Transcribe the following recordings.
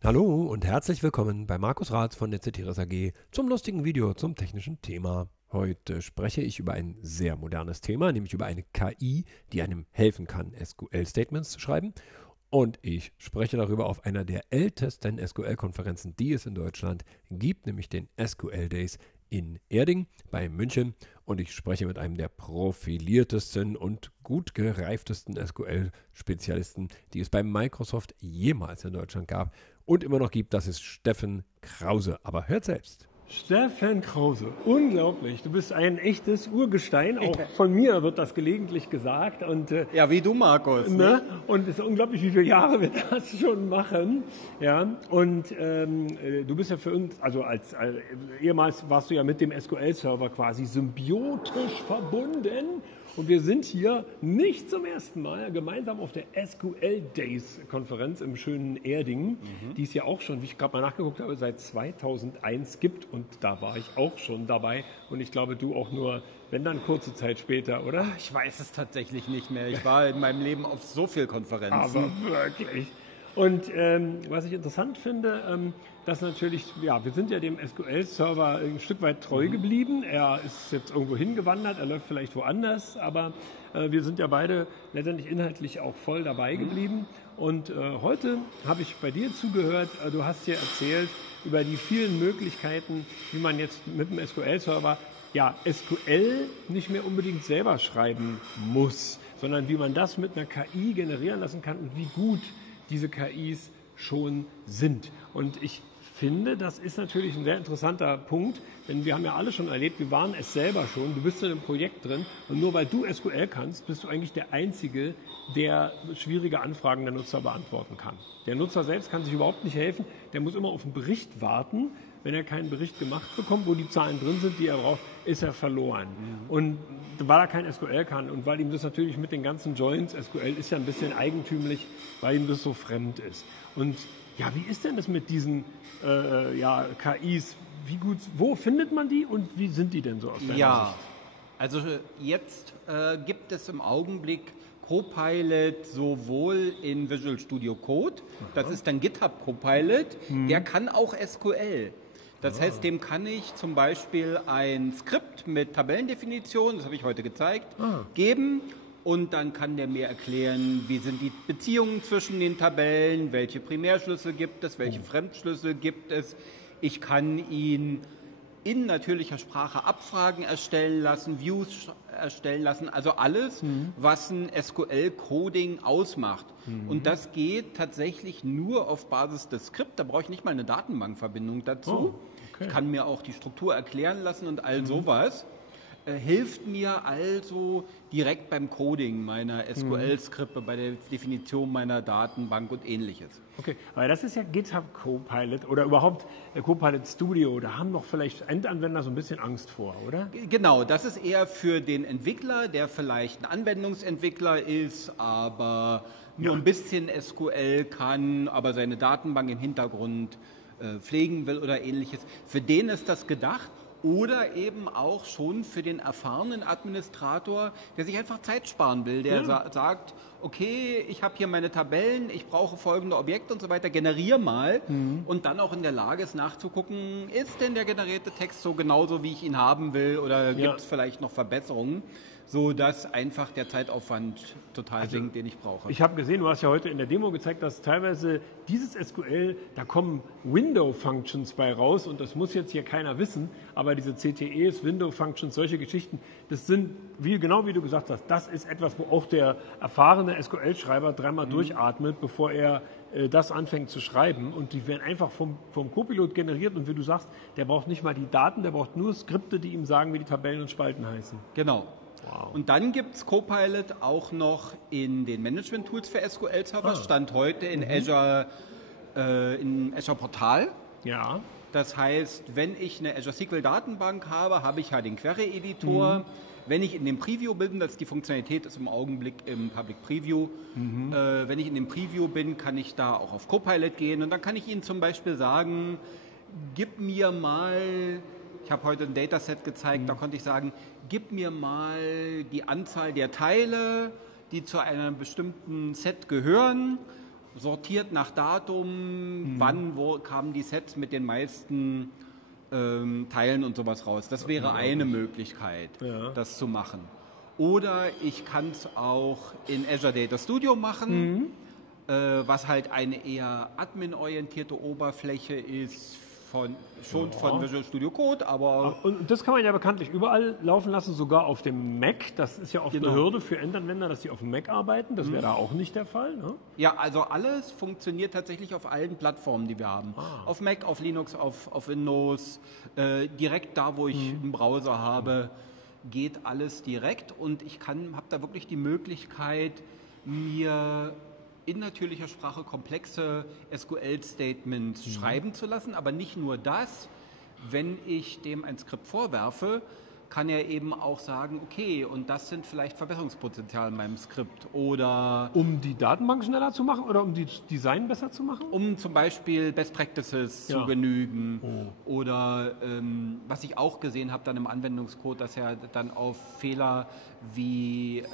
Hallo und herzlich willkommen bei Markus Rath von der Cetiris AG zum lustigen Video zum technischen Thema. Heute spreche ich über ein sehr modernes Thema, nämlich über eine KI, die einem helfen kann, SQL-Statements zu schreiben. Und ich spreche darüber auf einer der ältesten SQL-Konferenzen, die es in Deutschland gibt, nämlich den SQL Days in Erding bei München. Und ich spreche mit einem der profiliertesten und gut gereiftesten SQL-Spezialisten, die es bei Microsoft jemals in Deutschland gab und immer noch gibt. Das ist Steffen Krause. Aber hört selbst. Steffen Krause, unglaublich. Du bist ein echtes Urgestein. Auch von mir wird das gelegentlich gesagt. Und, ja, wie du, Markus. Ne? Und es ist unglaublich, wie viele Jahre wir das schon machen. Ja? Und du bist ja für uns, also ehemals warst du ja mit dem SQL-Server quasi symbiotisch verbunden. Und wir sind hier nicht zum ersten Mal gemeinsam auf der SQL Days Konferenz im schönen Erding, die es ja auch schon, wie ich gerade mal nachgeguckt habe, seit 2001 gibt. Und da war ich auch schon dabei. Und ich glaube, du auch nur, wenn dann kurze Zeit später, oder? Ich weiß es tatsächlich nicht mehr. Ich war in meinem Leben auf so viel Konferenzen. Aber wirklich. Und was ich interessant finde, dass natürlich, ja, wir sind ja dem SQL-Server ein Stück weit treu geblieben. Er ist jetzt irgendwo hingewandert, er läuft vielleicht woanders, aber wir sind ja beide letztendlich inhaltlich auch voll dabei geblieben. Und heute habe ich bei dir zugehört, du hast dir erzählt über die vielen Möglichkeiten, wie man jetzt mit dem SQL-Server ja, SQL nicht mehr unbedingt selber schreiben muss, sondern wie man das mit einer KI generieren lassen kann und wie gut diese KIs schon sind. Und ich finde, das ist natürlich ein sehr interessanter Punkt, denn wir haben ja alle schon erlebt, wir waren es selber schon, du bist in einem Projekt drin und nur weil du SQL kannst, bist du eigentlich der Einzige, der schwierige Anfragen der Nutzer beantworten kann. Der Nutzer selbst kann sich überhaupt nicht helfen, der muss immer auf einen Bericht warten. Wenn er keinen Bericht gemacht bekommt, wo die Zahlen drin sind, die er braucht, ist er verloren. Und weil er kein SQL kann und weil ihm das natürlich mit den ganzen Joins, SQL ist ja ein bisschen eigentümlich, weil ihm das so fremd ist. Und ja, wie ist denn das mit diesen KIs? Wie gut, wo findet man die und wie sind die denn so aus deiner Sicht? Also jetzt gibt es im Augenblick Copilot sowohl in Visual Studio Code, das ist dann GitHub Copilot, der kann auch SQL. Das heißt, dem kann ich zum Beispiel ein Skript mit Tabellendefinition, das habe ich heute gezeigt, geben und dann kann der mir erklären, wie sind die Beziehungen zwischen den Tabellen, welche Primärschlüssel gibt es, welche Fremdschlüssel gibt es. Ich kann ihn in natürlicher Sprache Abfragen erstellen lassen, Views erstellen lassen, also alles, was ein SQL-Coding ausmacht. Und das geht tatsächlich nur auf Basis des Skripts, da brauche ich nicht mal eine Datenbankverbindung dazu. Ich kann mir auch die Struktur erklären lassen und all sowas. Hilft mir also direkt beim Coding meiner SQL-Skripte, bei der Definition meiner Datenbank und ähnliches. Okay, aber das ist ja GitHub Copilot oder überhaupt Copilot Studio. Da haben doch vielleicht Endanwender so ein bisschen Angst vor, oder? Genau, das ist eher für den Entwickler, der vielleicht ein Anwendungsentwickler ist, aber nur ein bisschen SQL kann, aber seine Datenbank im Hintergrund pflegen will oder ähnliches. Für den ist das gedacht. Oder eben auch schon für den erfahrenen Administrator, der sich einfach Zeit sparen will, der sagt, okay, ich habe hier meine Tabellen, ich brauche folgende Objekte und so weiter, generiere mal und dann auch in der Lage ist nachzugucken, ist denn der generierte Text so genauso, wie ich ihn haben will oder gibt es vielleicht noch Verbesserungen, sodass einfach der Zeitaufwand total sinkt, den ich brauche. Ich habe gesehen, du hast ja heute in der Demo gezeigt, dass teilweise dieses SQL, da kommen Window-Functions bei raus und das muss jetzt hier keiner wissen, aber diese CTEs, Window-Functions, solche Geschichten, das sind, genau wie du gesagt hast, das ist etwas, wo auch der erfahrene SQL-Schreiber dreimal durchatmet, bevor er das anfängt zu schreiben und die werden einfach vom Copilot generiert und wie du sagst, der braucht nicht mal die Daten, der braucht nur Skripte, die ihm sagen, wie die Tabellen und Spalten heißen. Genau. Wow. Und dann gibt es Copilot auch noch in den Management-Tools für SQL-Server, Stand heute in Azure Portal. Ja. Das heißt, wenn ich eine Azure SQL-Datenbank habe, habe ich halt den Query-Editor. Wenn ich in dem Preview bin, die Funktionalität ist im Augenblick im Public Preview, wenn ich in dem Preview bin, kann ich da auch auf Copilot gehen und dann kann ich Ihnen zum Beispiel sagen, gib mir mal, ich habe heute ein Dataset gezeigt, da konnte ich sagen, gib mir mal die Anzahl der Teile, die zu einem bestimmten Set gehören. sortiert nach Datum, wann, wo kamen die Sets mit den meisten Teilen und sowas raus. Das wäre eine Möglichkeit, das zu machen. Oder ich kann es auch in Azure Data Studio machen, was halt eine eher admin-orientierte Oberfläche ist, von Visual Studio Code, aber... Und das kann man ja bekanntlich überall laufen lassen, sogar auf dem Mac. Das ist ja oft eine Hürde für Endanwender, dass die auf dem Mac arbeiten. Das wäre da auch nicht der Fall, ne? Ja, also alles funktioniert tatsächlich auf allen Plattformen, die wir haben. Auf Mac, auf Linux, auf Windows, direkt da, wo ich einen Browser habe, geht alles direkt. Und ich habe da wirklich die Möglichkeit, mir in natürlicher Sprache komplexe SQL-Statements schreiben zu lassen, aber nicht nur das. Wenn ich dem ein Skript vorwerfe, kann er eben auch sagen, okay, und das sind vielleicht Verbesserungspotenziale in meinem Skript. Oder um die Datenbank schneller zu machen oder um das Design besser zu machen? Um zum Beispiel Best Practices zu genügen. Oder was ich auch gesehen habe dann im Anwendungscode, dass er dann auf Fehler wie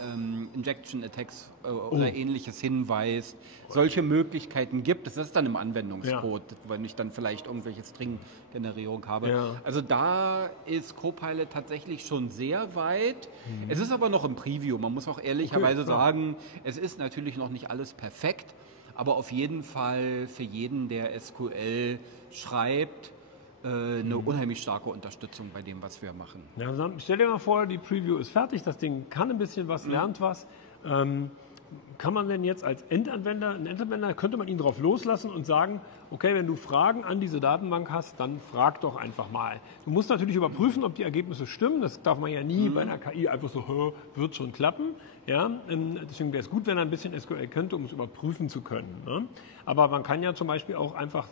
Injection Attacks oder ähnliches hinweist. Solche Möglichkeiten gibt es. Das ist dann im Anwendungscode, wenn ich dann vielleicht irgendwelche String-Generierung habe. Ja. Also da ist Copilot tatsächlich schon sehr weit. Es ist aber noch im Preview. Man muss auch ehrlicherweise sagen, es ist natürlich noch nicht alles perfekt, aber auf jeden Fall für jeden, der SQL schreibt, eine unheimlich starke Unterstützung bei dem, was wir machen. Ja, stell dir mal vor, die Preview ist fertig, das Ding kann ein bisschen was, lernt was. Kann man denn jetzt als Endanwender, könnte man ihn drauf loslassen und sagen, okay, wenn du Fragen an diese Datenbank hast, dann frag doch einfach mal. Du musst natürlich überprüfen, ob die Ergebnisse stimmen. Das darf man ja nie bei einer KI einfach so, wird schon klappen. Ja, deswegen wäre es gut, wenn er ein bisschen SQL könnte, um es überprüfen zu können. Ne? Aber man kann ja zum Beispiel auch einfach,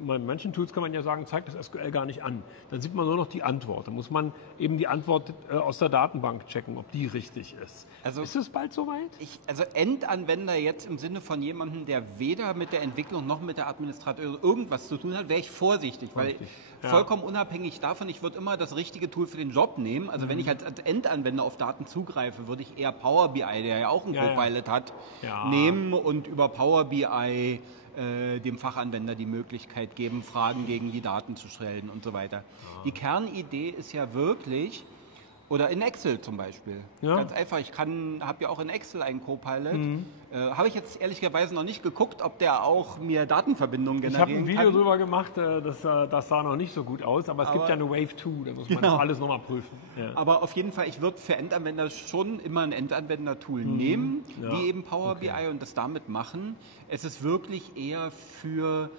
bei manchen Tools kann man ja sagen, zeigt das SQL gar nicht an. Dann sieht man nur noch die Antwort. Dann muss man eben die Antwort aus der Datenbank checken, ob die richtig ist. Also, ist es bald soweit? Also Endanwender jetzt im Sinne von jemandem, der weder mit der Entwicklung noch mit der Administration irgendwas zu tun hat, wäre ich vorsichtig, weil vollkommen unabhängig davon, ich würde immer das richtige Tool für den Job nehmen. Also wenn ich als Endanwender auf Daten zugreife, würde ich eher Power BI, der ja auch einen Copilot hat, nehmen und über Power BI dem Fachanwender die Möglichkeit geben, Fragen gegen die Daten zu stellen und so weiter. Die Kernidee ist ja wirklich, oder in Excel zum Beispiel. Ganz einfach, ich habe ja auch in Excel einen Copilot. Habe ich jetzt ehrlicherweise noch nicht geguckt, ob der auch mir Datenverbindungen generieren kann. Ich habe ein Video drüber gemacht, das sah noch nicht so gut aus, aber es gibt ja eine Wave 2, da muss man das alles nochmal prüfen. Ja. Aber auf jeden Fall, ich würde für Endanwender schon immer ein Endanwender-Tool nehmen, wie eben Power BI und das damit machen. Es ist wirklich eher für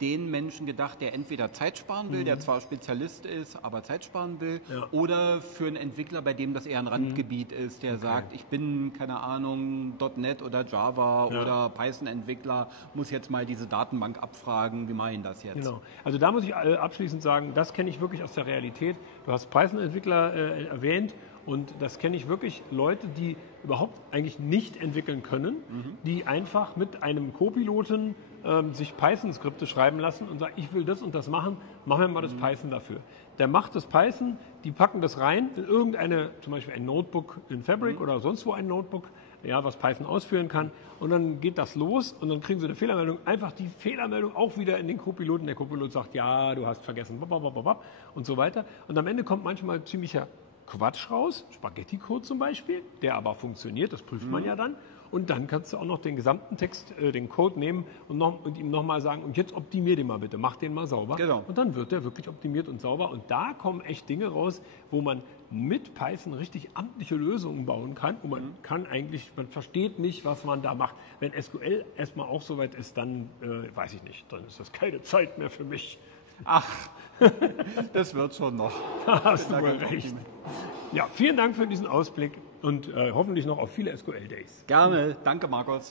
den Menschen gedacht, der entweder Zeit sparen will, der zwar Spezialist ist, aber Zeit sparen will, oder für einen Entwickler, bei dem das eher ein Randgebiet ist, der sagt, ich bin, keine Ahnung, .NET oder Java oder Python-Entwickler, muss jetzt mal diese Datenbank abfragen, wie mache ich das jetzt? Genau. Also da muss ich abschließend sagen, das kenne ich wirklich aus der Realität. Du hast Python-Entwickler erwähnt und das kenne ich wirklich, Leute, die überhaupt eigentlich nicht entwickeln können, die einfach mit einem Co-Piloten sich Python-Skripte schreiben lassen und sagen, ich will das und das machen, machen wir mal das Python dafür. Der macht das Python, die packen das rein in irgendeine, zum Beispiel ein Notebook in Fabric oder sonst wo ein Notebook, ja, was Python ausführen kann, und dann geht das los und dann kriegen sie eine Fehlermeldung, einfach die Fehlermeldung auch wieder in den Co-Piloten. Der Co-Pilot sagt, ja, du hast vergessen, und so weiter. Und am Ende kommt manchmal ziemlicher Quatsch raus, Spaghetti-Code zum Beispiel, der aber funktioniert, das prüft man ja dann. Und dann kannst du auch noch den gesamten Text, den Code nehmen und ihm nochmal sagen, und jetzt optimier den mal bitte, mach den mal sauber. Genau. Und dann wird der wirklich optimiert und sauber. Und da kommen echt Dinge raus, wo man mit Python richtig amtliche Lösungen bauen kann. Und man man versteht nicht, was man da macht. Wenn SQL erstmal auch soweit ist, dann weiß ich nicht, dann ist das keine Zeit mehr für mich. Ach, das wird schon noch. Da hast du wohl recht. Ja, vielen Dank für diesen Ausblick und hoffentlich noch auf viele SQL-Days. Gerne, danke Markus.